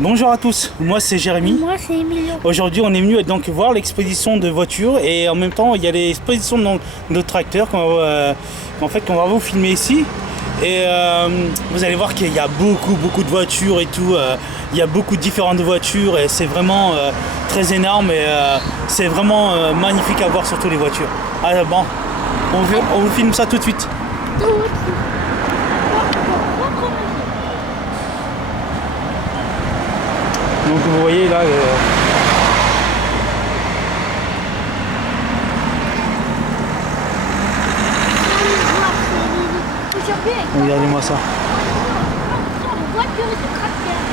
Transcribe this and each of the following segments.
Bonjour à tous, moi c'est Jérémy. Moi c'est Emilio. Aujourd'hui on est venu donc voir l'exposition de voitures et en même temps il y a l'exposition de tracteurs qu'on va vous filmer ici. Et vous allez voir qu'il y a beaucoup de voitures et tout. Il y a beaucoup de différentes voitures et c'est vraiment très énorme et c'est vraiment magnifique à voir, surtout les voitures. Ah bon, on vous filme ça tout de suite. Donc vous voyez là, regardez-moi ça. Les voitures et des tracteurs.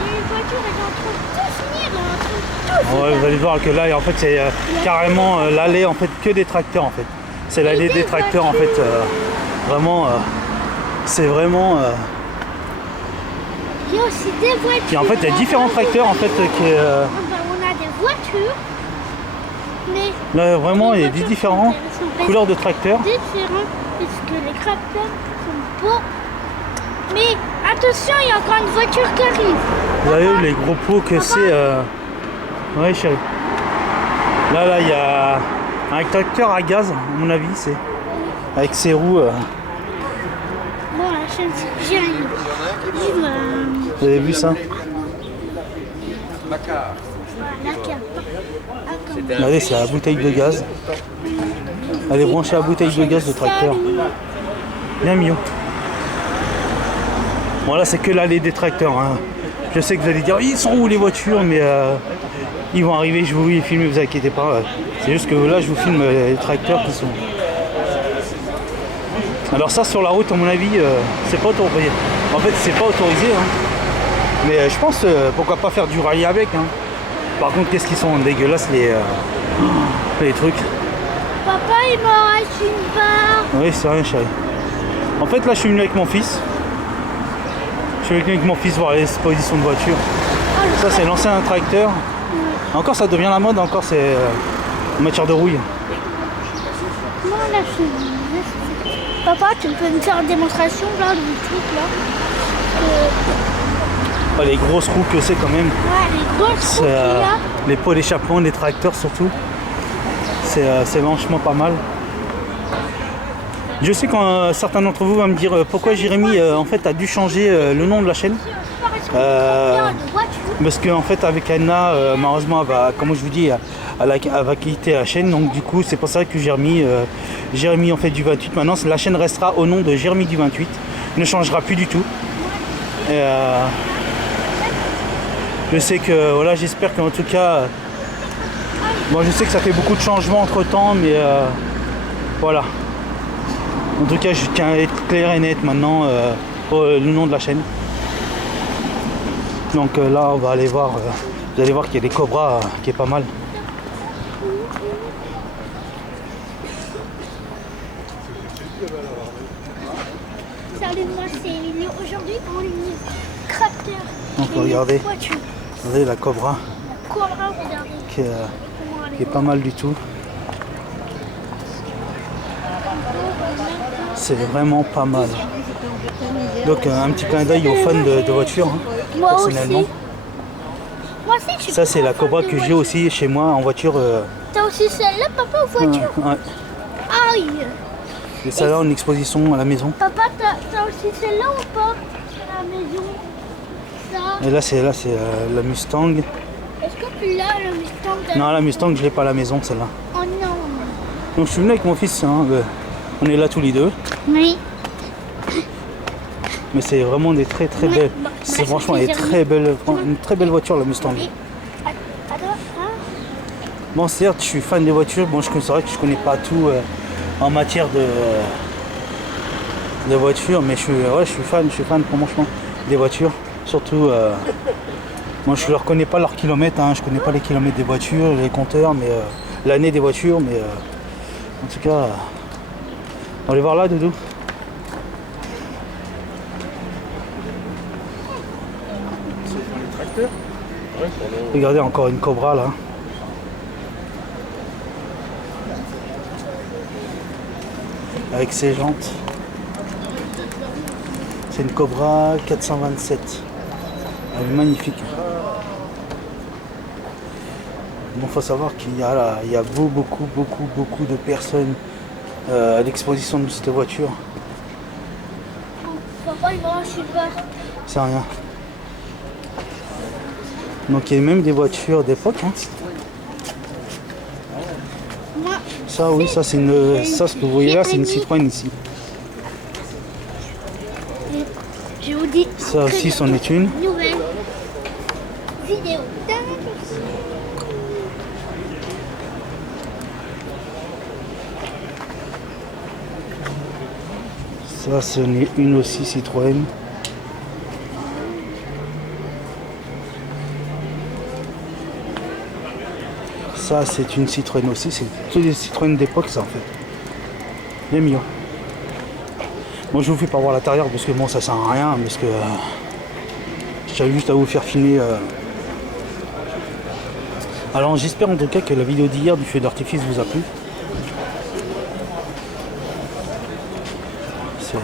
Les voitures elles sont en train de tout finir, elles sont en train de tout Ouais, vous allez voir que là en fait c'est carrément l'allée en fait que des tracteurs en fait. C'est l'allée des tracteurs en fait. Vraiment, c'est vraiment. Il y a aussi des voitures. Et en fait il y a différents tracteurs en fait qui. On a des voitures. Mais Là vraiment il y a des différentes couleurs de tracteurs. Différents puisque les tracteurs sont beaux. Mais attention, il y a encore une voiture qui arrive. Vous avez vu les gros pots que c'est. Ouais chérie. Là il y a un tracteur à gaz à mon avis c'est. Avec ses roues. Bon, la chaîne c'est Jérémy. Vous avez vu ça? Regardez, c'est la bouteille de gaz. Elle est branchée à la bouteille de gaz de tracteur. Bien mieux. Bon là c'est que l'allée des tracteurs. Hein. Je sais que vous allez dire ils sont où les voitures, mais ils vont arriver, je vous les filme, vous inquiétez pas. C'est juste que là je vous filme les tracteurs qui sont. Alors ça sur la route à mon avis c'est pas autorisé. En fait c'est pas autorisé. Hein. Mais je pense pourquoi pas faire du rallye avec. Hein. Par contre qu'est-ce qu'ils sont dégueulasses les trucs. Papa il m'en reste une part. Oui c'est rien chérie. En fait là je suis venu avec mon fils. Je suis venu avec mon fils voir l'exposition de voitures. Ça c'est l'ancien tracteur. Encore ça devient la mode, encore c'est en matière de rouille. Moi là je suis. Papa tu peux me faire une démonstration là du truc là. Oh, les grosses roues que c'est quand même. Ouais les grosses roues qu'il y a. Les pots d'échappement des tracteurs surtout. C'est franchement pas mal. Je sais quand certains d'entre vous vont me dire pourquoi Jérémy en fait a dû changer le nom de la chaîne. Parce qu'en fait avec Anna malheureusement elle va, comme je vous dis elle va quitter la chaîne, donc du coup c'est pour ça que Jérémy en fait du 28 maintenant la chaîne restera au nom de Jérémy du 28, ne changera plus du tout. Et, je sais que voilà, j'espère qu'en tout cas bon je sais que ça fait beaucoup de changements entre temps, mais voilà. En tout cas, je tiens à être clair et net maintenant pour le nom de la chaîne. Donc là, on va aller voir. Vous allez voir qu'il y a des cobras qui est pas mal. Salut, moi c'est Emilio. Aujourd'hui, on est tracteur. Donc regardez la cobra Regardez. qui est pas mal du tout. C'est vraiment pas mal. Donc un petit clin d'œil aux fans de voitures, hein, Moi personnellement. aussi. Moi aussi, je suis Ça c'est la cobra que j'ai aussi chez moi en voiture. T'as aussi celle-là, papa, en voiture? Ouais. Aïe. Et celle-là en exposition à la maison. Papa, t'as aussi celle-là ou pas? À la maison. Ça. Et là c'est la Mustang. Est-ce que tu l'as, le Mustang? Non, la Mustang je l'ai pas à la maison celle-là. Oh non. Donc je suis venu avec mon fils, hein, on est là tous les deux. Oui. Mais c'est vraiment des très belles. C'est franchement une très belle voiture la Mustang. Oui. Attends, hein? Bon certes je suis fan des voitures, bon c'est vrai que je connais pas tout en matière de voitures, mais je suis fan franchement des voitures. Surtout moi je ne reconnais pas leurs kilomètres, hein, je connais pas les kilomètres des voitures, les compteurs, mais l'année des voitures, mais en tout cas on va aller voir là Doudou. Regardez encore une Cobra là. Avec ses jantes. C'est une Cobra 427. Elle est magnifique. Bon, faut savoir qu'il y a là, il y a beaucoup de personnes à l'exposition de cette voiture. Papa, il va lâcher le verre. C'est rien. Donc il y a même des voitures d'époque. Hein. Moi, Ça oui, ça c'est une. Ça ce que vous voyez là, c'est une Citroën ici. je vous dis. Ça aussi c'en est une. Nouvelle vidéo. Ça c'en est une aussi Citroën. Ça c'est une Citroën aussi, c'est toutes les Citroën d'époque ça en fait. Les mieux. Moi je vous fais pas voir l'intérieur parce que bon ça sert à rien, parce que j'avais juste à vous faire filmer. Alors j'espère en tout cas que la vidéo d'hier du feu d'artifice vous a plu. C'est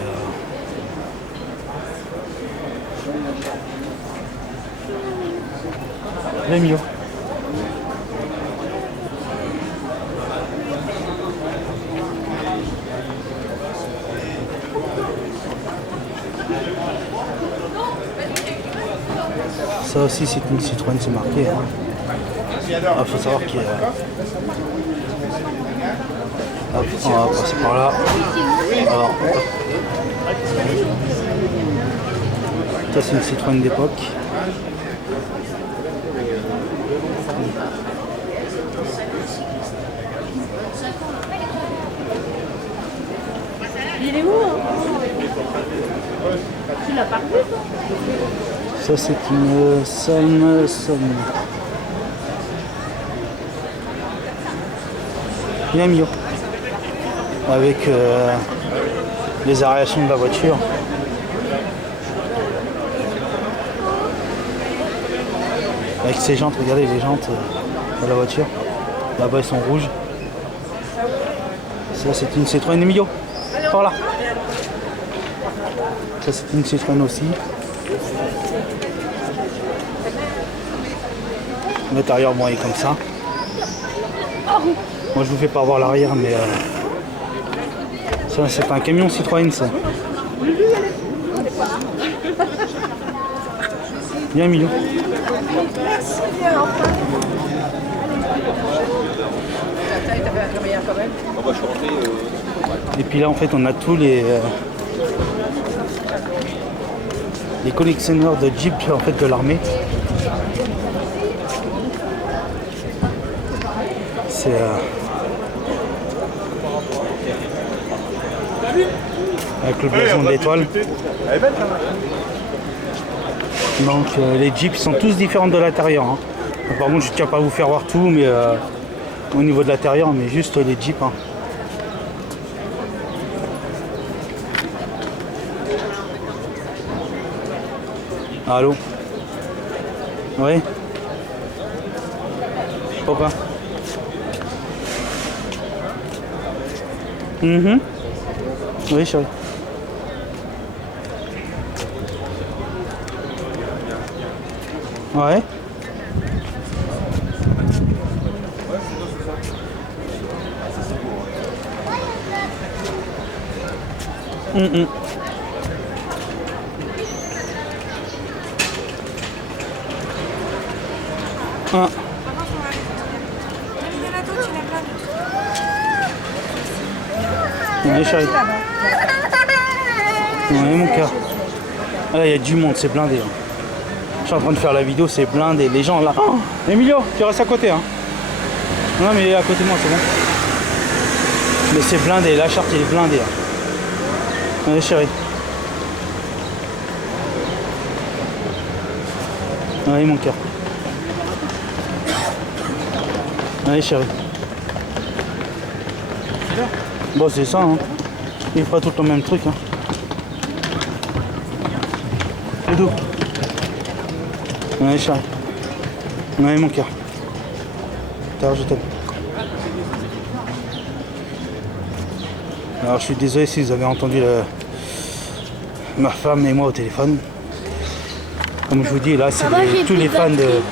les mieux. Ça aussi c'est une Citroën, c'est marqué. Hein. Ah, faut savoir qu'il y a... Hop, on va passer par là. Alors, ça c'est une Citroën d'époque. Il est où hein? Tu l'as pas vu toi? Ça c'est une Somme. Bien mieux. Avec les aérations de la voiture. Avec ces jantes, regardez les jantes de la voiture. Là-bas elles sont rouges. Ça c'est une Citroën Emilio. Par là. Ça c'est une Citroën aussi. L'intérieur bon est comme ça. Moi je vous fais pas voir l'arrière mais ça c'est un camion Citroën ça. Bien Emilio. Et puis là en fait on a tous les collectionneurs de Jeep en fait de l'armée. C'est avec le blason de l'étoile. Donc les Jeeps sont tous différents de l'intérieur. Hein. Par contre je ne tiens pas à vous faire voir tout, mais au niveau de l'intérieur, mais juste les Jeeps. Hein. Allô? Oui? Pourquoi? Oui, chérie. Ouais. Ah. Oui, chérie. Oui, mon cœur. Ah, là, il y a du monde, c'est blindé. Hein. Je suis en train de faire la vidéo, c'est blindé. Les gens là. Oh, Emilio, tu restes à côté. Hein. Non, mais il est à côté de moi, c'est bon. Mais c'est blindé, la charte, il est blindé. Hein. Allez, chérie. Allez, mon cœur. Allez, chérie. Bon, c'est ça, hein. Il fera tout le même truc, hein. Et d'où? Allez, chérie. Allez, mon cœur. T'as je t'aime. Alors, je suis désolé si vous avez entendu ma femme et moi au téléphone. Comme je vous dis, là, c'est Papa, j'ai tous plus les de fans batterie.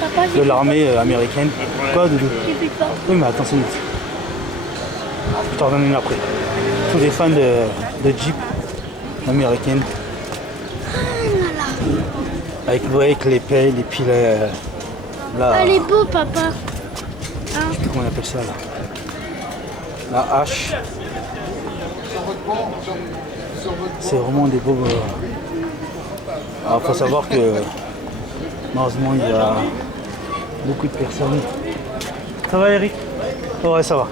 Papa, de l'armée américaine. Quoi, Doudou? j'ai plus de batterie. Oui, mais attends, c'est vite. Je t'en donne une après. Tous les fans de Jeep américaine. Ah là là. Avec les pelles et puis la... Elle est beau, papa. Hein? Comment on appelle ça là? La hache. C'est vraiment des beaux... Alors, faut savoir que malheureusement il y a beaucoup de personnes. Ça va, Eric? Ouais, ça va.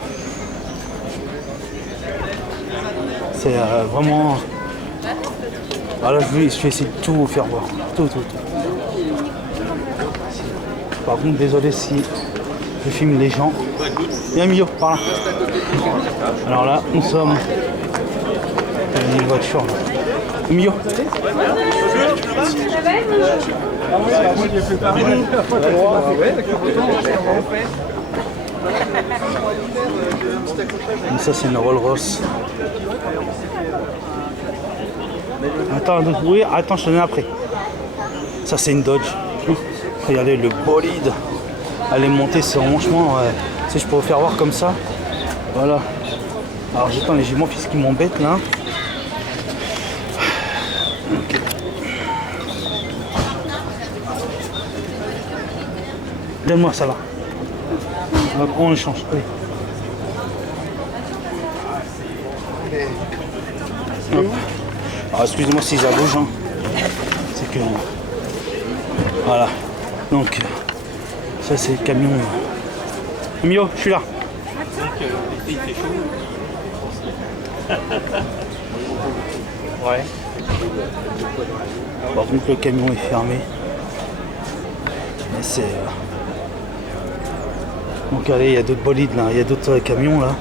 C'est vraiment... Alors je vais essayer de tout vous faire voir. Tout. Par contre, désolé si je filme les gens. Viens, Mio, par là. Alors là, nous sommes... Il y a une voiture là. Mio. Et ça, c'est une Rolls-Royce. Attends, oui, attends, je te donne après. Ça, c'est une Dodge. Regardez le bolide. Elle est montée, c'est franchement... si je peux vous faire voir comme ça. Voilà. Alors, j'ai mon fils qui m'embête là. Donne-moi ça là. On échange. Oui. Alors, excusez-moi si ça bouge. Hein. C'est que... Voilà. Donc, ça c'est le camion. Mio, je suis là. Ouais. Par contre, le camion est fermé. Mais c'est... Donc allez, il y a d'autres bolides là, il y a d'autres camions là.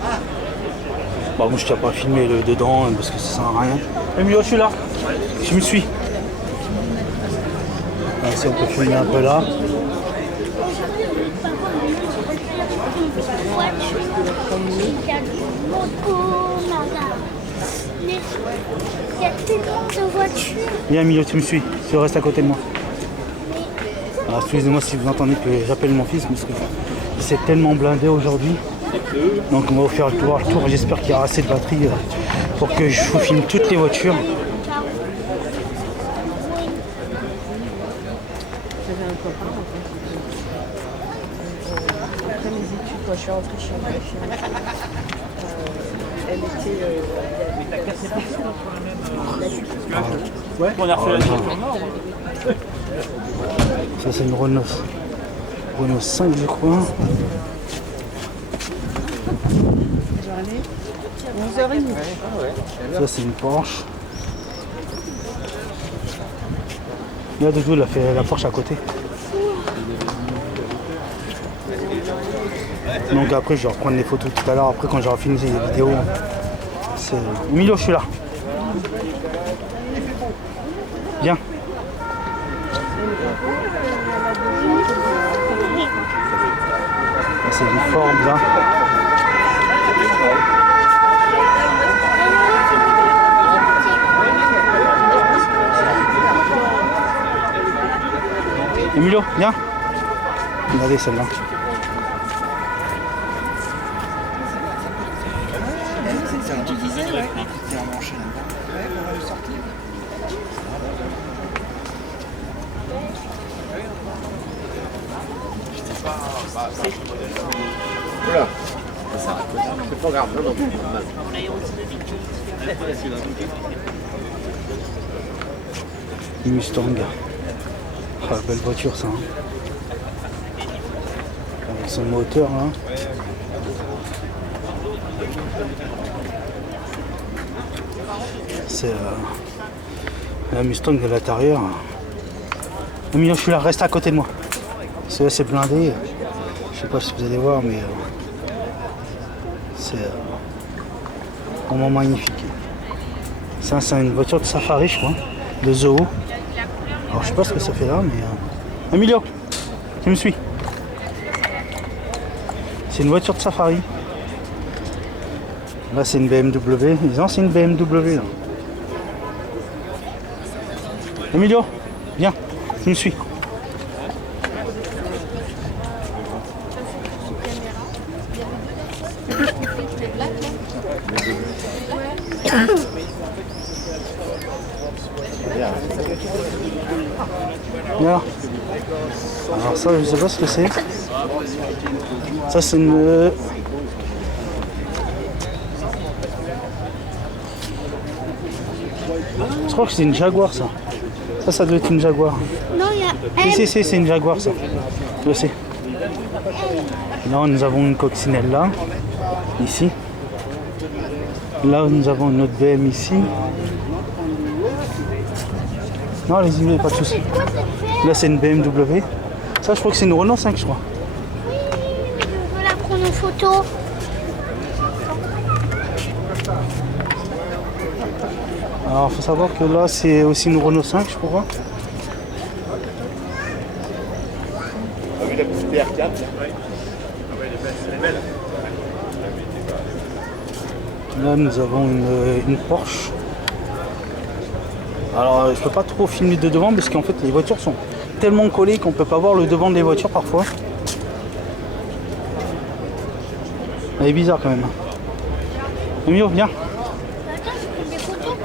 Bon, moi je t'ai pas filmé le dedans parce que ça sert à rien. Emilio, je suis là. Je me suis. Alors, si on peut filmer un peu là. Il y a tellement de voitures. Viens Emilio, tu me suis. Tu restes à côté de moi. Alors excusez-moi si vous entendez que j'appelle mon fils parce que c'est tellement blindé aujourd'hui. Donc on va vous faire le tour. J'espère qu'il y aura assez de batterie pour que je vous filme toutes les voitures. Après mes études, quand je suis rentrée chez ma fille, elle était... Ouais, on a refait la voiture. Ça c'est une Renault 5 je crois. 11h30. Ça c'est une Porsche. Là Doudou il a fait la Porsche à côté. Donc après je vais reprendre les photos tout à l'heure après quand j'aurai fini les vidéos. C'est... Milo, je suis là. Viens. C'est du Ford là. Emilio, viens. Regardez celle-là. Tu disais, ouais. Et on enchaîne. Ouais, on va le sortir. Oula, c'est pas grave, non, non. Mustang. Ah, belle voiture ça. Hein. Avec son moteur là. C'est la Mustang de l'intérieur. Emilio, je suis là, reste à côté de moi. Parce que là c'est blindé. Je sais pas si vous allez voir mais c'est vraiment magnifique. Ça c'est une voiture de safari je crois, de zoo. Alors je sais pas ce que ça fait là mais... Emilio, tu me suis. C'est une voiture de safari. Là c'est une BMW, les anciennes BMW là. Emilio, viens, tu me suis. Viens. Alors ça, je sais pas ce que c'est. Ça, c'est une... Je crois que c'est une Jaguar, ça. Ça doit être une Jaguar. Non, il y a Si, c'est une Jaguar, ça. Je sais. Là, nous avons une coccinelle là, ici. Là, nous avons une autre BM ici. Non, allez-y, pas de soucis. Là, c'est une BMW. Ça, je crois que c'est une Renault 5, je crois. Oui, je veux la prendre en photo. Alors, il faut savoir que là, c'est aussi une Renault 5, je crois. Là, nous avons une Porsche. Alors, je peux pas trop filmer de devant parce qu'en fait, les voitures sont tellement collées qu'on peut pas voir le devant des voitures parfois. Elle est bizarre quand même. Emilio, viens. Attends, je prends des photos.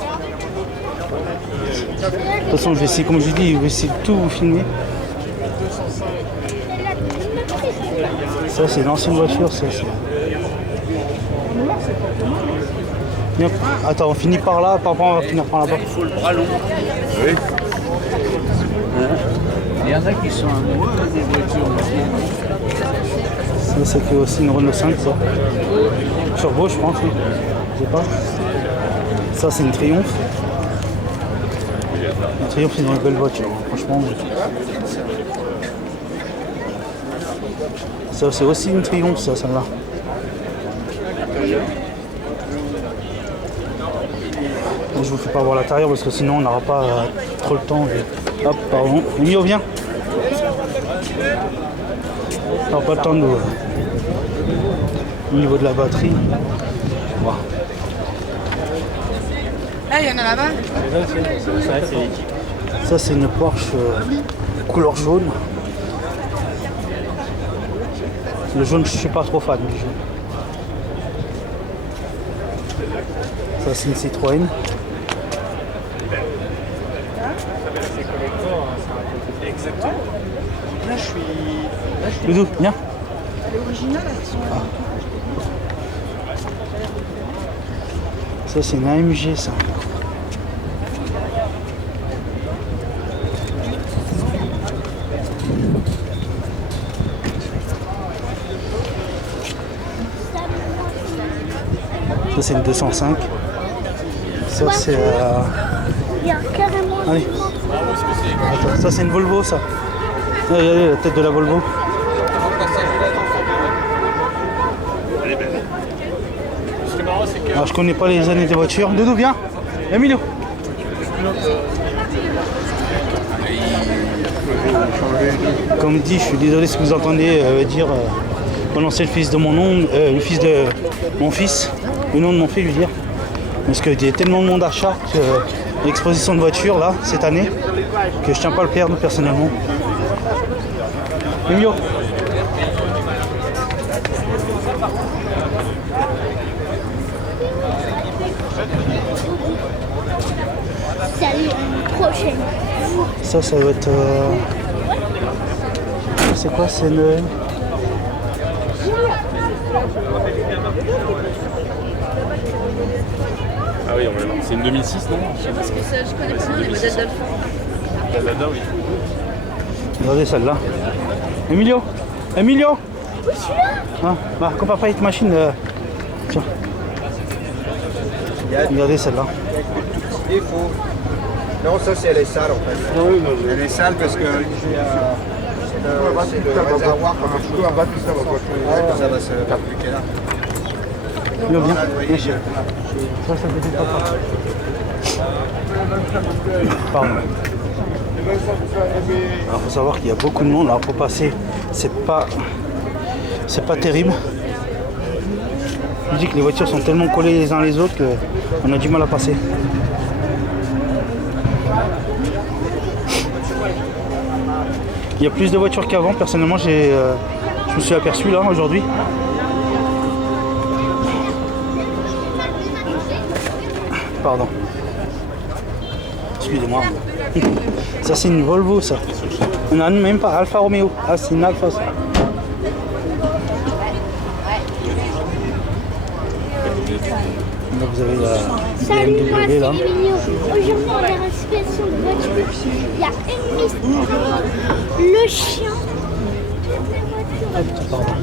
De toute façon, je vais essayer, comme je dis, je vais essayer de tout vous filmer. Ça, c'est une ancienne voiture, ça. Viens. Attends, on finit par là, par rapport, on va finir par là-bas. Il faut le bras long. Oui. Il y en a qui sont amoureux des voitures anciennes. Ça, c'est aussi une Renault 5, ça. Turbo, je pense. Oui. Je sais pas. Ça, c'est une Triumph. Une Triumph, c'est une belle voiture, hein, franchement. Ça, c'est aussi une Triumph, ça, celle-là. Je vous fais pas voir l'intérieur parce que sinon on n'aura pas trop le temps. Hop, pardon. Emilio, viens. On n'aura pas le temps de nous. Au niveau de la batterie. Voilà. Ah, il y en a là-bas. Ça, c'est une Porsche couleur jaune. Le jaune, je suis pas trop fan du jaune. Ça, c'est une Citroën. Là, je suis. Doudou, viens. Elle est originale, elles sont. Ça, c'est une AMG, ça. Ça, c'est une 205. Ça, c'est... Il y a carrément un Allez. Attends, ça, c'est une Volvo, ça. Regardez la tête de la Volvo. Alors, je connais pas les années des voitures. Doudou, viens. Emilio. Comme dit, je suis désolé si vous entendez dire prononcer le fils de mon nom, le fils de mon fils, le nom de mon fils, je veux dire. Parce qu'il y a tellement de monde à Chartres, l'exposition de voitures là, cette année, que je tiens pas à le perdre personnellement. Emilio. Salut, à une prochaine. Ça doit être... C'est quoi? C'est une... Ah oui, c'est une 2006, non? Parce que ça, je connais pas bien les modèles d'Alfa. Là-dedans, oui. Regardez celle-là. Emilio. Emilio. Ah, bah, quand papa est machine... Tiens. Regardez celle-là. Il faut. Non, ça c'est les salles en fait. Elle est sale parce que c'est le réservoir quand ça va se appliquer là. Emilio, viens. Là, vous voyez, Ça fait du papa. Pardon. Alors, faut savoir qu'il y a beaucoup de monde. Alors, pour passer, c'est pas terrible. Je dis que les voitures sont tellement collées les uns les autres qu'on a du mal à passer. Il y a plus de voitures qu'avant. Personnellement, je me suis aperçu là aujourd'hui. Pardon. Excusez-moi. Ça c'est une Volvo ça. On n'a même pas Alfa Romeo. Ah c'est une Alfa ça. Là, vous avez la Salut, moi BMW c'est là. Emilio. Aujourd'hui, on est en exposition de voitures. Il y a une Mustang, le chien, toutes les voitures. Ah, putain, pardon.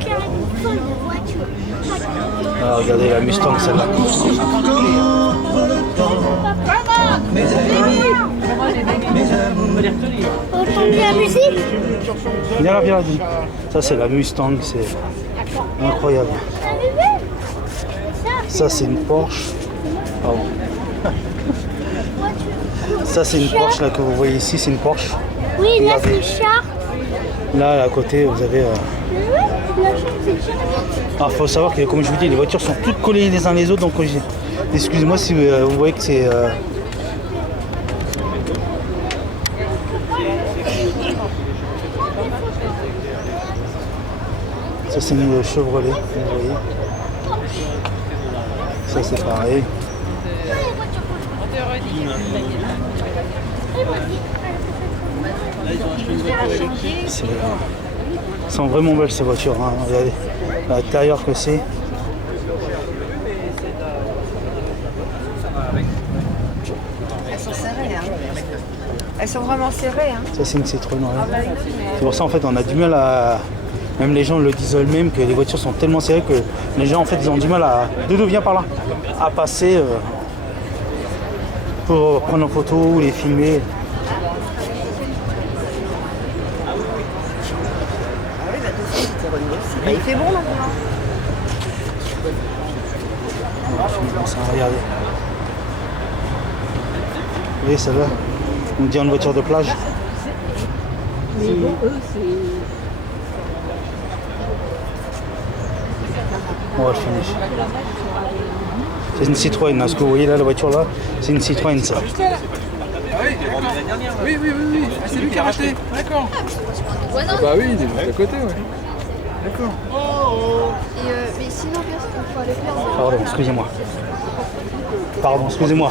Carrément folle de voitures. Ah, regardez la Mustang celle-là. Entendez la musique? Viens là, viens là. Dis. Ça c'est la Mustang, c'est incroyable. T'as vu? Ça c'est une Porsche. Pardon. Ça c'est une Porsche là que vous voyez ici, c'est une Porsche. Oui, là Regardez. c'est Char. Là à côté vous avez. La Char, c'est Char. Ah, faut savoir que comme je vous dis, les voitures sont toutes collées les uns les autres, donc excusez-moi si vous voyez que c'est. Ça c'est une Chevrolet, vous voyez. Ça c'est pareil. Elles sont vraiment belles ces voitures, hein. Regardez l'intérieur que c'est. Elles sont serrées, hein. Elles sont vraiment serrées, hein. Ça c'est une Citroën. Ouais. C'est pour ça en fait on a du mal à. Même les gens le disent eux-mêmes que les voitures sont tellement serrées que les gens en fait ils ont du mal à. Dodo viens par là. À passer pour prendre en photo ou les filmer. Bah, il fait bon maintenant. Regardez. Vous voyez celle-là, on dit une voiture de plage. Mais bon, eux, c'est. On va le finish. C'est une Citroën, hein. Ce que vous voyez là, la voiture là, c'est une Citroën ça. Oui, ah, c'est lui qui a racheté. D'accord. Bah oui, il est juste à côté, ouais. D'accord. Mais sinon, bien sûr, il faut aller faire. Pardon, excusez-moi. Pardon, excusez-moi.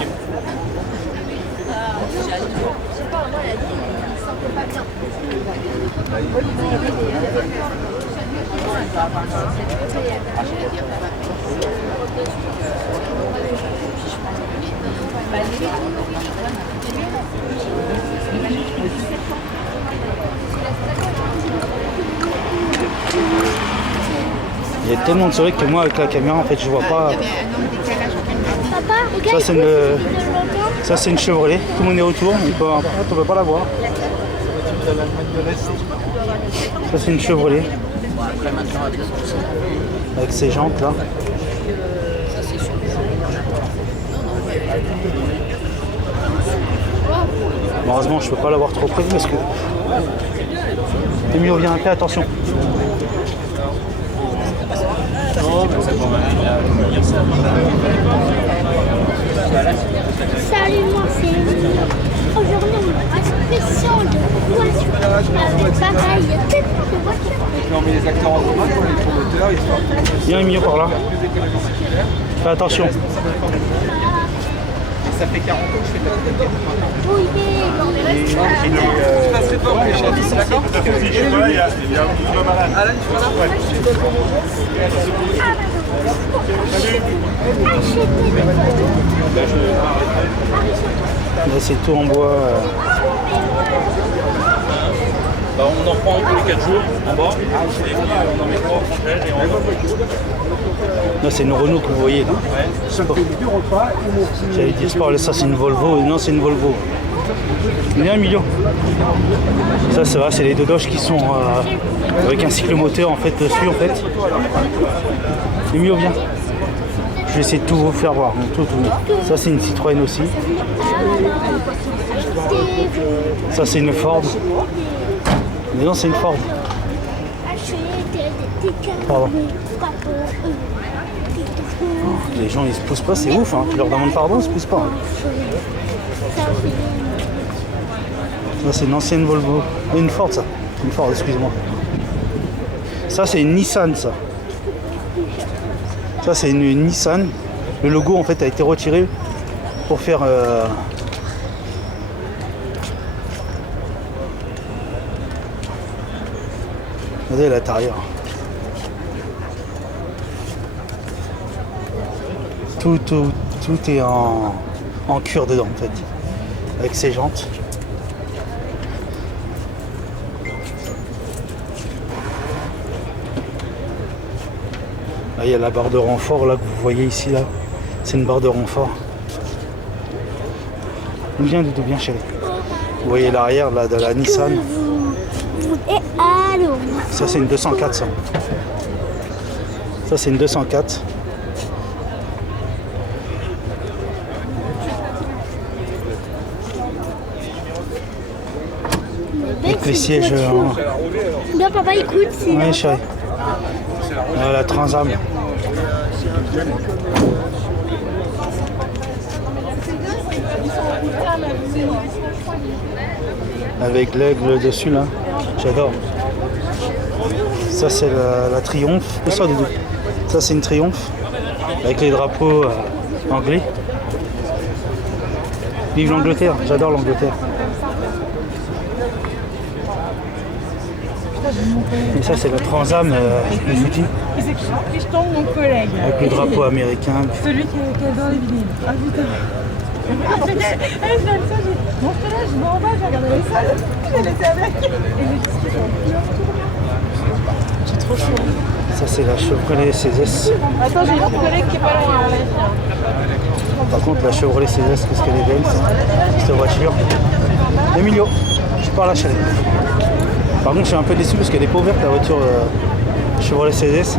Il y a tellement de soleil que moi avec la caméra en fait je vois pas. Papa, regarde. Ça c'est une Chevrolet, tout le monde est autour, on peut pas la voir. Ça c'est une Chevrolet. Avec ses jantes là. Heureusement je peux pas l'avoir trop près parce que. Emilio vient, fais attention. Salut, moi c'est Emilio. Aujourd'hui, on a une exposition de voitures. Avec papa, il y a tellement de voitures. On met les acteurs en commun pour les promoteurs, histoire de Viens Emilio par là. Fais attention. Ça fait 40 ans que je fais de la tête. Oui, mais dans les restaurants. Je passerai pas pour les chefs, c'est d'accord? Alan, tu vois Là c'est tout en bois. Bah, on en prend tous les 4 jours en bas. Et puis on en met 3 en prochaine et on va. Là c'est une Renault que vous voyez là. Sport. J'allais dire sport, là ça c'est une Volvo. Non c'est une Volvo. Viens Emilio. Ça c'est vrai, c'est les deux gauches qui sont avec un cyclomoteur en fait dessus en fait. Emilio viens. Je vais essayer de tout vous faire voir. Tout. Ça c'est une Citroën aussi. Ça c'est une Ford. Mais non c'est une Ford. Pardon. Les gens ils se poussent pas, c'est ouf hein. Tu leur demandes pardon, ils se poussent pas. Hein. Là, c'est une ancienne Volvo. Une Ford, ça. Une Ford, excuse-moi. Ça, c'est une Nissan, ça. Ça, c'est une Nissan. Le logo, en fait, a été retiré pour faire... Regardez l'intérieur. Tout est en cuir dedans, en fait. Avec ses jantes. Là, il y a la barre de renfort là que vous voyez ici là. C'est une barre de renfort. Viens Doudou, bien chérie. Vous voyez l'arrière là de la Nissan. Et allô. Ça c'est une 204 ça. Ça c'est une 204. Avec les sièges. Bien papa écoute. Oui chérie. La Transam. Avec l'aigle dessus là. J'adore. Ça c'est la Triomphe. Ça, ça c'est une Triomphe. Avec les drapeaux anglais. Vive l'Angleterre. J'adore l'Angleterre. Et ça c'est la Transam, je vous dis. Je tombe mon collègue. Avec le drapeau américain. Celui qui est dans les vinyles. Ah putain. Je j'aime ça, bon, je te laisse, je vais en bas, je vais regarder les salles. Je vais laisser avec. Et j'ai discuté. J'ai trop chaud. Ça c'est la Chevrolet CZ. Attends, j'ai une collègue qui est pas loin. Par contre la Chevrolet CZ, qu'est-ce qu'elle est belle ça. Cette voiture. Emilio, je parle à Chalet. Par contre je suis un peu déçu parce qu'elle est pas ouverte la voiture Chevrolet CZ.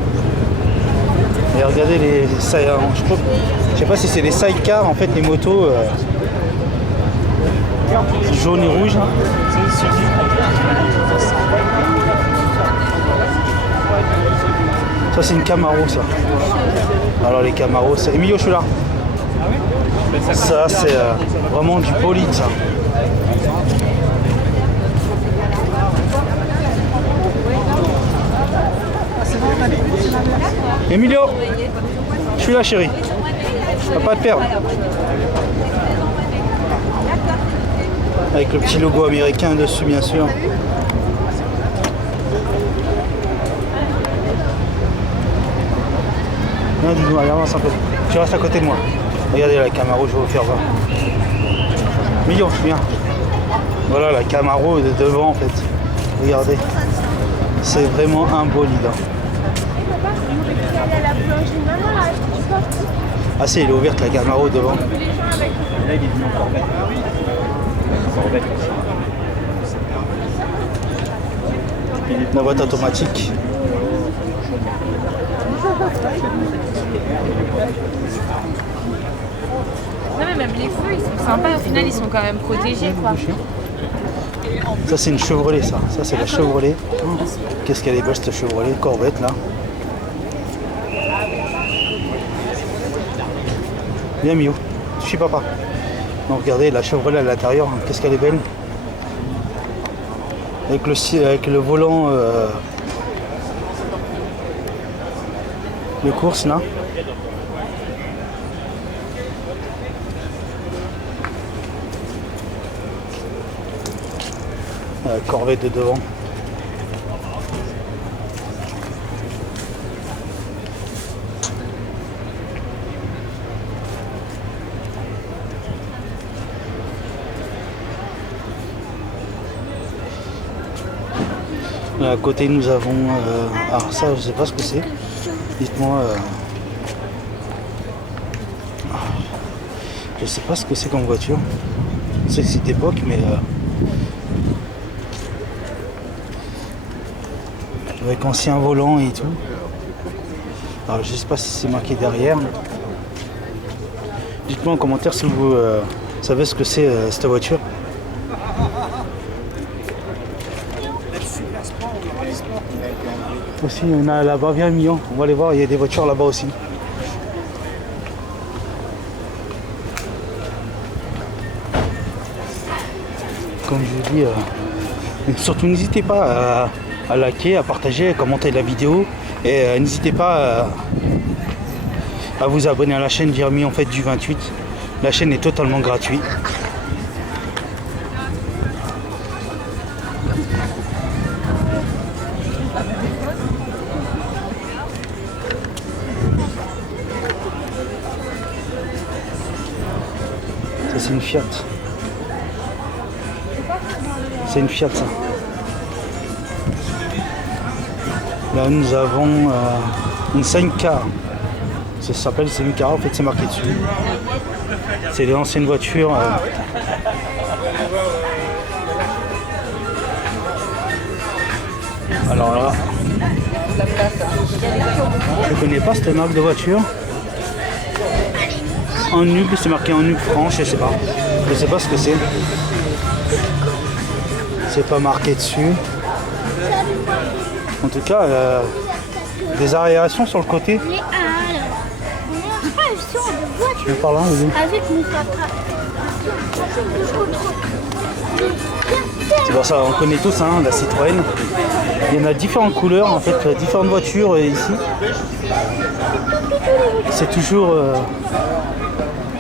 Et regardez les je sais pas si c'est les sidecars en fait, les motos jaune et rouge. Ça c'est une Camaro ça. Alors les Camaros, c'est... Emilio je suis là. Ça c'est vraiment du bolide ça. Emilio, je suis là chérie. T'as pas de perdre. Avec le petit logo américain dessus bien sûr. Viens dis-nous, allez avance un peu. Tu restes à côté de moi. Regardez la Camaro, je vais vous faire voir. Emilio, viens. Voilà la Camaro de devant en fait. Regardez. C'est vraiment un bolide. Ah si, elle est ouverte la Camaro devant. Là il est venu en Corvette. La boîte automatique. Non mais même les feux ils sont sympas, au final ils sont quand même protégés quoi. Ça c'est une Chevrolet ça. Ça c'est la Chevrolet. Qu'est-ce qu'elle est belle cette Chevrolet, Corvette là. Viens Mio, suis papa. Donc regardez la Chevrolet à l'intérieur, qu'est-ce qu'elle est belle. Avec le volant de course là. Corvette de devant. À côté nous avons alors ça je sais pas ce que c'est, dites-moi je sais pas ce que c'est comme voiture, c'est cette époque mais avec ancien volant et tout. Alors je sais pas si c'est marqué derrière, dites-moi en commentaire si vous savez ce que c'est cette voiture. Aussi, on a là-bas, viens Mion, on va aller voir, il y a des voitures là-bas aussi. Comme je vous dis, surtout n'hésitez pas à liker, à partager, à commenter la vidéo. Et n'hésitez pas à vous abonner à la chaîne Jérémy en fait du 28. La chaîne est totalement gratuite. Ça c'est une Fiat. C'est une Fiat ça. Là nous avons une 5K. Ça s'appelle 5K, en fait c'est marqué dessus. C'est des anciennes voitures. Alors là, je connais pas cette marque de voiture. En nub, c'est marqué en nub franche, je sais pas. Je sais pas ce que c'est. C'est pas marqué dessus. En tout cas, des aérations sur le côté. Les halles. On a pas sur de voiture. Je par là, vas-y. Avec mon papa. C'est pour ça, on connaît tous hein, la Citroën. Il y en a différentes couleurs, en fait, différentes voitures ici. C'est toujours...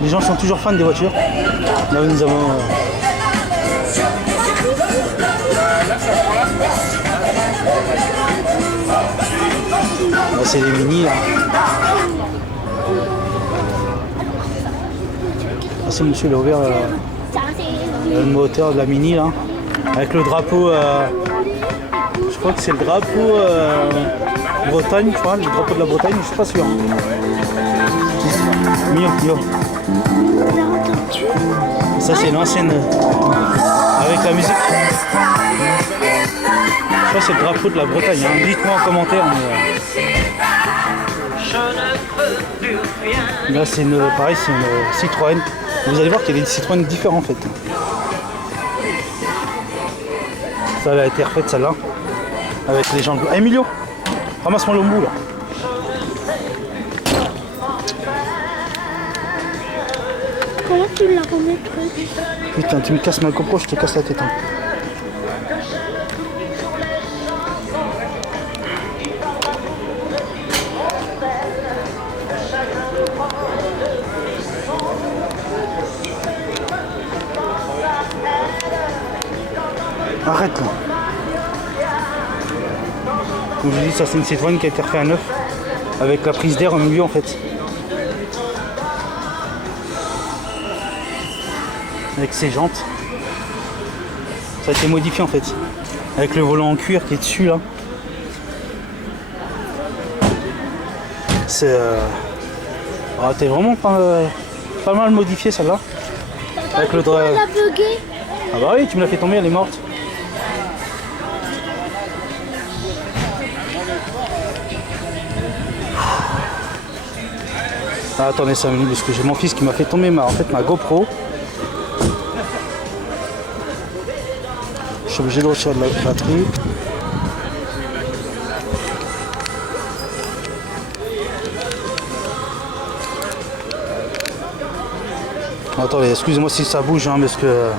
les gens sont toujours fans des voitures. Là nous avons... Là c'est les mini là. Ah, c'est monsieur il a ouvert le moteur de la mini là. Avec le drapeau, je crois que c'est le drapeau Bretagne, je crois, le drapeau de la Bretagne, je suis pas sûr. Mio. Ça c'est l'ancienne avec la musique. Je crois que c'est le drapeau de la Bretagne, hein. Dites-moi en commentaire. Mais... Là c'est une, pareil, c'est une Citroën. Vous allez voir qu'il y a des Citroën différents en fait. Ça elle a été refaite celle-là. Avec les jambes. Ah, Emilio, ramasse-moi l'ombu là. Comment tu l'as remis le truc? Putain, tu me casses ma GoPro, je te casse la tête. Hein. Arrête là. Comme je vous dis, ça c'est une Citroën qui a été refait à neuf. Avec la prise d'air au milieu en fait. Avec ses jantes. Ça a été modifié en fait. Avec le volant en cuir qui est dessus là. C'est t'es vraiment pas mal modifié celle-là. Avec le drap. Elle a bugué. Ah bah oui, tu me l'as fait tomber, elle est morte. Ah, attendez 5 minutes parce que j'ai mon fils qui m'a fait tomber ma GoPro. Je suis obligé de retirer de la batterie. Attendez, excusez-moi si ça bouge hein, parce que...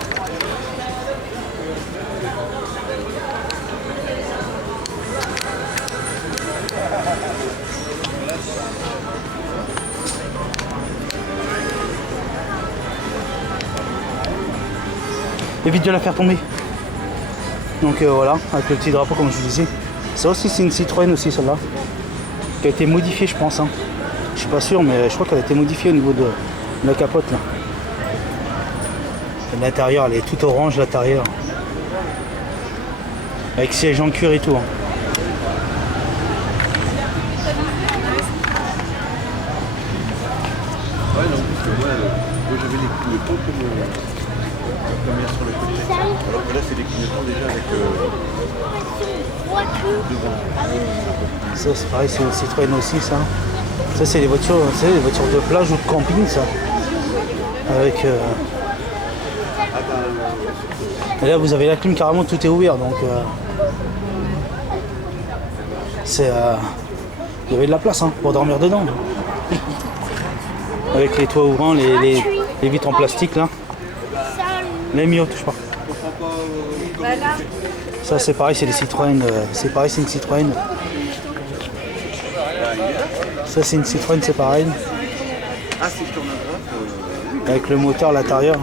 Évite de la faire tomber. Donc voilà, avec le petit drapeau comme je vous disais. Ça aussi c'est une Citroën aussi celle-là. Qui a été modifiée je pense. Hein. Je suis pas sûr mais je crois qu'elle a été modifiée au niveau de la capote là. L'intérieur elle est toute orange l'intérieur. Avec siège en cuir et tout. Hein. Ouais non parce que moi j'avais les clignotants comme hier sur le côté. Alors que là c'est des clignotants déjà avec devant. Ça c'est pareil, c'est une Citroën aussi ça. Ça c'est les voitures, les voitures de plage ou de camping ça. Avec et là vous avez la clim carrément, tout est ouvert donc c'est il y avait de la place hein, pour dormir dedans. Avec les toits ouvrants, les vitres en plastique là. Les miottes je crois. Ça c'est pareil, c'est des Citroën. C'est pareil, c'est une Citroën. Ça c'est une Citroën, c'est pareil. Ah, c'est sur la droite. Avec le moteur à l'intérieur.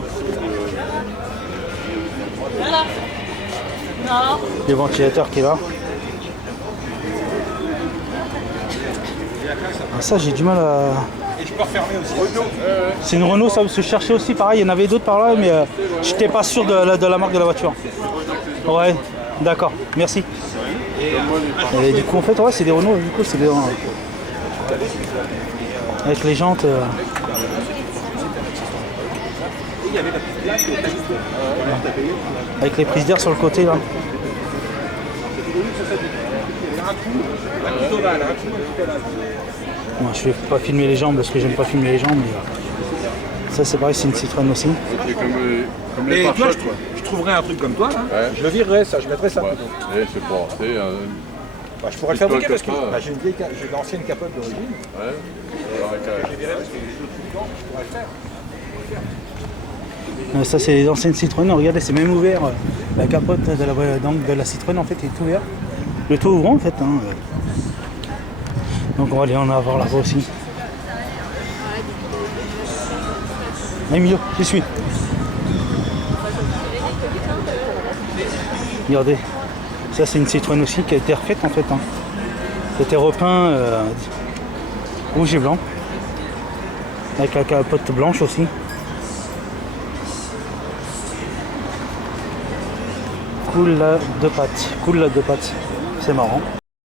Le ventilateur qui est là. Ah, ça j'ai du mal à... Et je peux refermer aussi. C'est une Renault, ça se cherchait aussi pareil, il y en avait d'autres par là, mais j'étais pas sûr de la marque de la voiture. Ouais, d'accord, merci. Et du coup en fait ouais c'est des Renault, du coup c'est des... Avec les jantes... Avec les prises d'air sur le côté là. Moi, je vais pas filmer les jambes parce que j'aime pas filmer les jambes, mais ça c'est pareil, c'est une Citroën aussi. C'est comme les pare-chocs, quoi. Je trouverais un truc comme toi, là. Ouais. Je le virerais, ça, je mettrais ça. Ouais. Et c'est pas... C'est un... Bah, je pourrais le fabriquer parce que pas, bah, j'ai une ancienne capote d'origine. Ouais. J'ai viré parce que les autres trucs, je pourrais le faire. Ça c'est les anciennes Citroën, regardez c'est même ouvert. La capote de la Citroën en fait est ouverte. Le toit ouvrant en fait. Hein. Donc on va aller en avoir là-bas aussi. Emilio, je suis. Regardez, ça c'est une Citroën aussi qui a été refaite en fait. Hein. C'était repeint rouge et blanc. Avec la capote blanche aussi. Cool là de pattes. Cool là de pattes. C'est marrant.